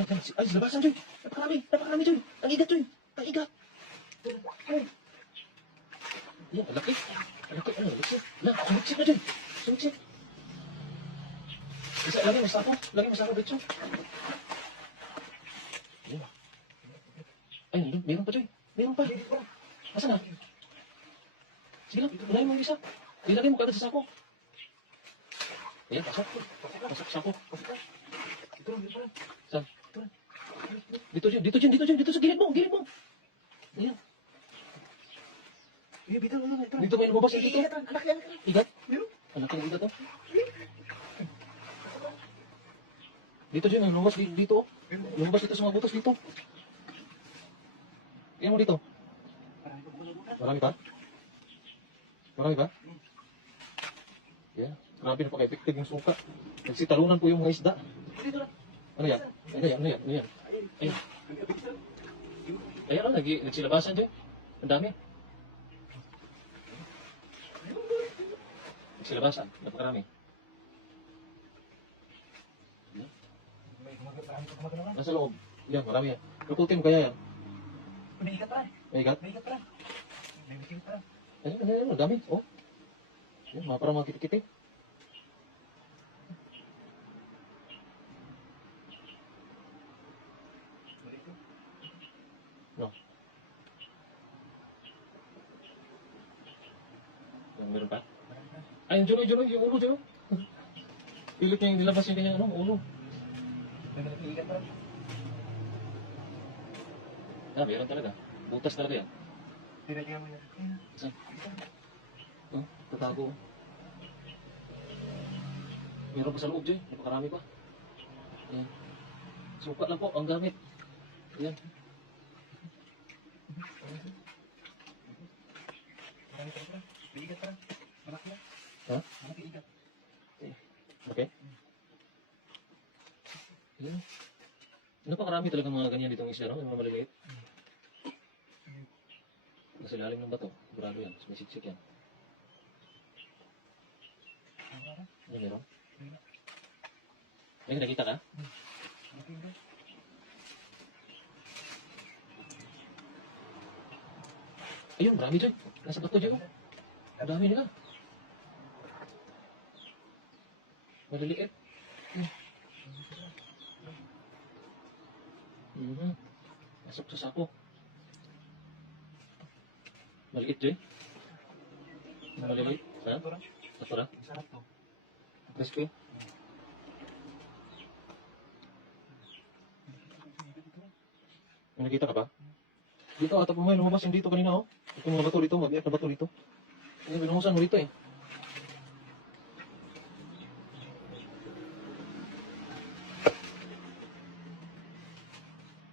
Ay, labasan, Joy. Napakarami, Joy. Ang igat, Joy. Ang igat. Ay. Yan, ang laki. Ano, liksi. Na, sumiksik na, Joy. Sumiksik. Isa, lagi mo sa ako, Betso. Yan. Ay, meron pa, Joy. Meron pa. Asan na? Sige lang, unahin mo yung isa. Ilagay mo kagad sa sako. Ayan, pasok. Pasok sa sako. Saan? Dito sa gilid mo. Ayan. Dito may lumabas dito. Igat? Anak ng igat, oh. Dito dyan, lumabas dito. Lumabas dito sa mga butas dito. Tingnan mo dito. Marami pa? Yeah. Grabe na paka-effective yung suka. Nagsitalunan po yung mga isda. Ano yan? Ayan. Ayan lang, nagsilabasan dyan. Ang dami. Nagsilabasan, napakarami. Nasa loob. Yan, marami yan. Lukutin mo kaya yan. May ikat pa. May igat? May bitin pa. Ayun, dami. Oh. Yan, parang mga kitik-kitik. No. Meron pa? Ay, yung yung ulo, Joy. Pilit niya yung nilabas yung kanyang ulo. May ikat pa. Ah, meron talaga. Butas talaga yan. Tinagyan mo na. Saan? Oh, tatago. Meron pa sa loob, Joy. Napakarami pa. Ayan. Suka lang po ang gamit. Ayan. Marami pa. May ikat pa. Malaki na. Ha? Malaki ikat. Okay. Ayan. Napakarami talaga mga ganyan ditong isla, no? Yung mga maliliit. Nasa ilalim ng bato. Sigurado yan. May siksik yan. Ano meron? May nakita ka? Malaki ikat. Ayun, marami dyan. Nasa bato dyan. Ang dami nila. Maliliit. Pasok sa sako. Maliit dyan. Maliliit. Ha? Satura? Sarap to. Crispy. May nakita ka ba? Dito, ata po may lumabas yung dito kanina, oh. Itong mga bato dito, mabiyak na bato dito. Ay, binungusan mo dito, eh.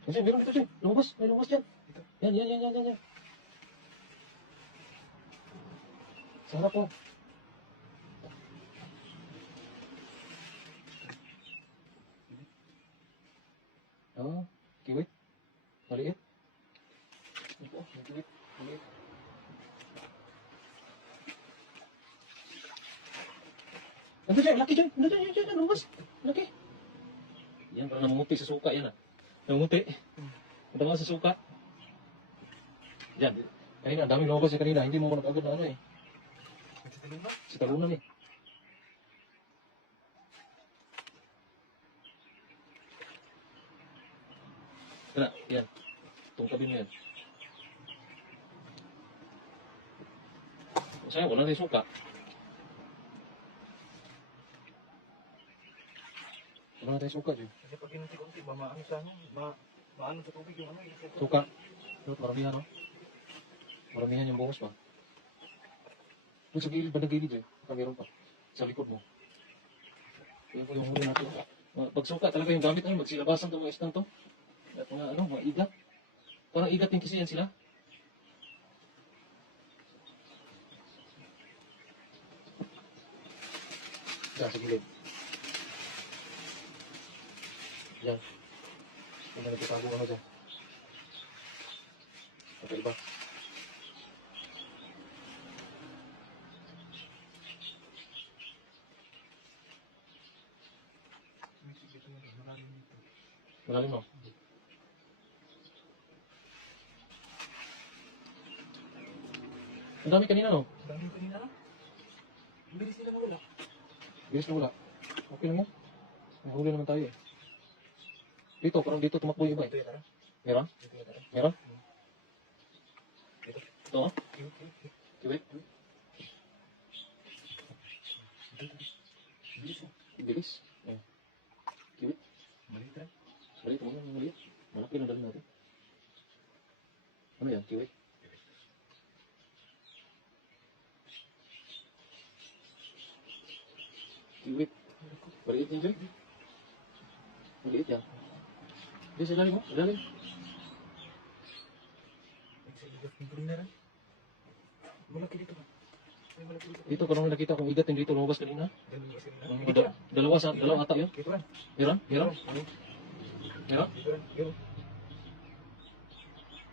Kasi meron dito, Jay. Lumabas. May lumabas dyan. Yan. Sarap, oh. Oh, kiwit. Maliit. Ito, maliit. Ano dyan? Laki dyan. Ano dyan? Lumabas. Laki. Yan, parang namumuti sa suka yan, ah. Namumuti. Madama sa suka. Yan. Kanina, ang daming lumabas yan kanina. Hindi mo nag-agad na ano, eh. Sa talunan, eh. Tara, yan. Tungkabin mo yan. Sayang, wala na yung suka. Wala na tayong suka, Jay. Kasi pag kinunti-kunti, maano sa ano, maano sa tubig yung ano. Suka. Maramihan, no? Maramihan yung buhos pa. Doon sa gilid, bandang gilid, Jay. Baka meron pa. Sa likod mo. Yan po yung huli natin. Pag suka talaga yung gamit, ano, magsilabasan itong mga istang to. At mga, mga igat. Parang igat din kasi yan sila. Yan, sa gilid. Yan. Yung mga nagtatago ano dyan. Kakaiba. Malalim no? Ang dami kanina no? Dami yung kanina. Ang bilis nila mawala. Bilis na wala. Okay lang yan. Nahuli naman tayo eh. Dito, parang dito tumakbo yung iba Ito eh. yan, tara. Meron? Ito yan, tara. Meron? Ito. Ito oh. Ito. Kiwit. Bilis oh. Bilis. Oh. Kiwit. Maliit rin. Maliit mo yan, maliit. Malaki na dali natin. Ano yan? Kiwit. Kiwit. Maliit yan, Joy. Maliit yan. Di, sa ilalim mo. Ilalim. Sa igat ng kanina rin. Malaki dito ba? May malaki dito. Dito, parang may nakita kong igat yung dito lumabas kanina. Dalawa kasi nila. Mga dalawa ata yun. Ito rin. Meron? Meron? Meron? Ito rin. Yun.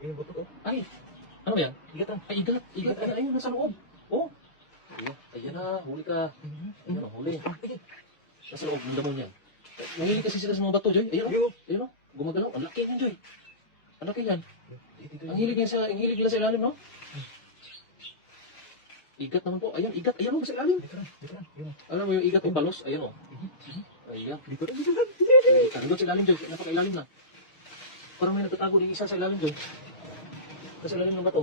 Yun yung buto oh. Ay! Ano ba yan? Igat ah. Ay, igat! Igat! Ay, ayun, nasa loob! Oh! Ayan, ayan na, huli ka. Ayun na, huli. Sige. Nasa loob, ang damon yan. Nangilig kasi sila sa mga bato, Joy. Ayun, Yun. ayun, oh. Gumagalaw. Ang laki yan, Joy. Ang laki yan. Dito Ang hilig nila sa ilalim, no? Igat naman po. Ayan, igat. Ayan, oh, sa ilalim. Dito rin. Dito rin. Yun. Alam mo yung igat yung balos? Ayan, oh. Ayan. Dito rin. Dito rin. Nandun sa ilalim, Joy. Napaka-ilalim na. Parang may nagtatago din isa sa ilalim, Joy. Sa ilalim ng bato.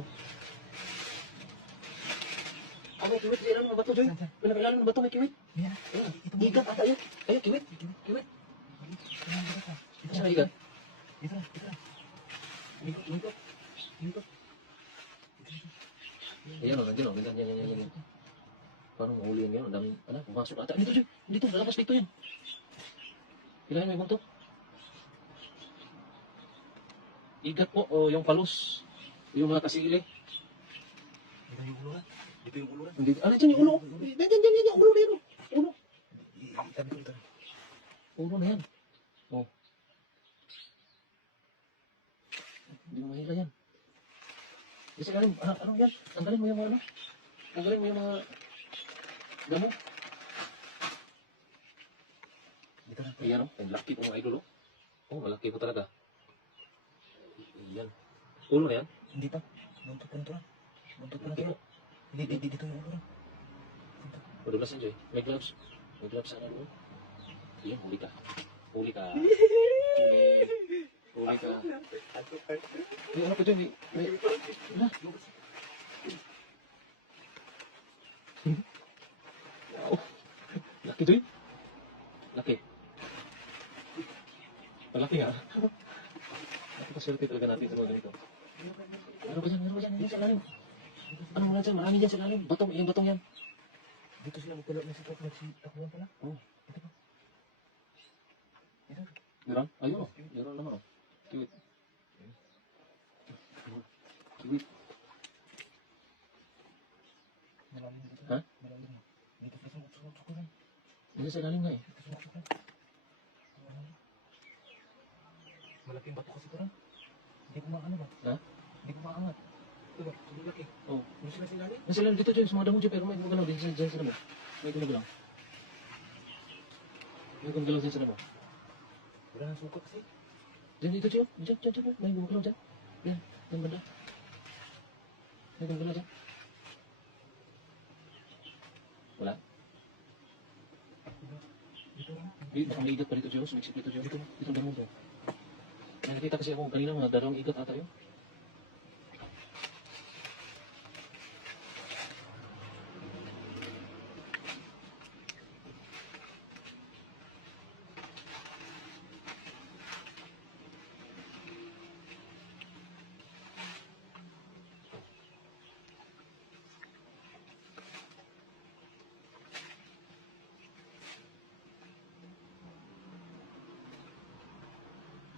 Ah, may kiwit sa ilalim ng bato, Joy. May naka-ilalim ng bato, may kiwit. Yan. Ayan. Igat ata yun. Ayan, kiwit. Kiwit. Saan na igat? Dito rin. Dito rin. Ikot, ikot. Ikot. Ayan, oh, nandiyan, oh. Ganyan, yan. Parang mahuli yan, ang daming, pumasok ata. Dito, Joy. Dito, lalabas dito yan. Ilahin mo yung buntot. Igat po, o yung palos. Yung mga kasili. Dito yung ulo rin. Dito yung ulo rin. Hindi, dyan yung ulo. Dyan, yung ulo na yun. Ulo. Itabi ko ito. Ulo na yan. Oh. Hindi mo mahila yan. Kasi ano yan? Tanggalin mo yung mga ano. Tanggalin mo yung mga damo. Dito rin. Ayan o, ang laki po mga idol o. Oh, malaki po talaga. Ayan. Ulo na yan? Hindi pa. Buntot pa ito rin. Buntot pa Laki ito po. rin. Dito yung ulo rin. Madulas yan, Joy. May gloves. May gloves sana doon. Ayan, huli ka. Huli ka. Huli ka. May ano ka dyan? May... Wala. Wow. Laki, Joy. Laki. Malaki nga. Napakaswerte talaga natin sa mga ganito. Meron ba dyan? Meron ba dyan? Yan sa lalim. Ano mo na dyan? Marami dyan sa lalim. Batong, yung batong yan. Dito sila magtalo na siya. Nagsitakbuhan pala. Oh. Ito pa. Ito. Meron? Ayun o. Meron naman o. Kiwit. Kiwit. Malalim dito. Ha? Malalim. Dito sa sumok-sumok rin. Hindi sa lalim nga eh. Dito sumok-sumok rin. Malaking bato kasi ito rin. Hindi ko maano ba? Ha? Hindi ko maangat. Ito ba? Ito laki. Oh. Ano sila sa ilalim? Nasa lalim dito dyan. Sa mga damo dyan. Pero may gumagalaw din dyan sa damo. May gumagalaw. May gumagalaw dyan sa damo. Wala nang suka kasi. Dyan dito dyan. Dyan. May gumagalaw dyan. Yan. Yung banda. May gumagalaw dyan. Wala. Dito lang. Di, baka may igat pa dito dyan. Sumiksik dito dyan. Dito ang damo dyan. May nakita kasi ako kanina mga dalawang igat ata yun.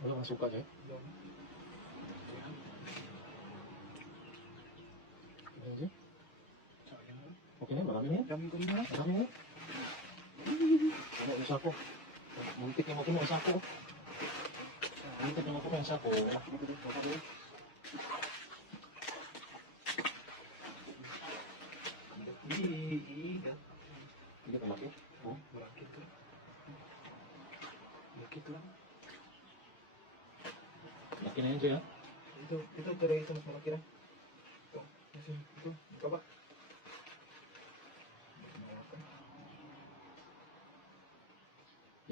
Wala kang suka dyan. Ayan. Okay na, marami na yan. Dami ko rin na. Marami na yan. Ano, yung sako. Muntik yung makuha ang sako. Muntik yung makuha ang sako. Iigat. Hindi ka maki. Oh. Malaki ito. Malaki ito lang. Malaki na yan, Jay, ha? Ito, mas malaki na. Ito, ikaw ba?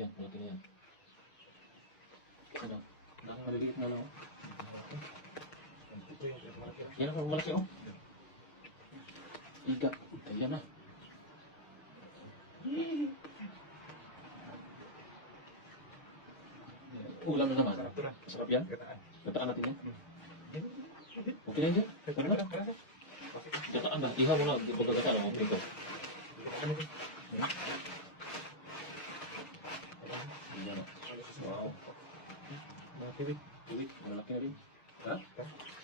Yan, malaki na yan. Ano? Maliliit na lang, oh. Ito yung malaki na. Yan ang malaki, oh. Iga. Ayan na. Ulam na naman. Sarap to na. Masarap yan. Gataan. Gataan natin yan. Yan. Okay na yan, Jay. Ano na? Kaya Gataan ba? Ihaw mo na. Di ba gataan? Okay ko. ano ito? Ayan, oh. Wow. Mga tibig. Ulit. Malaki na rin. Ha? Ha?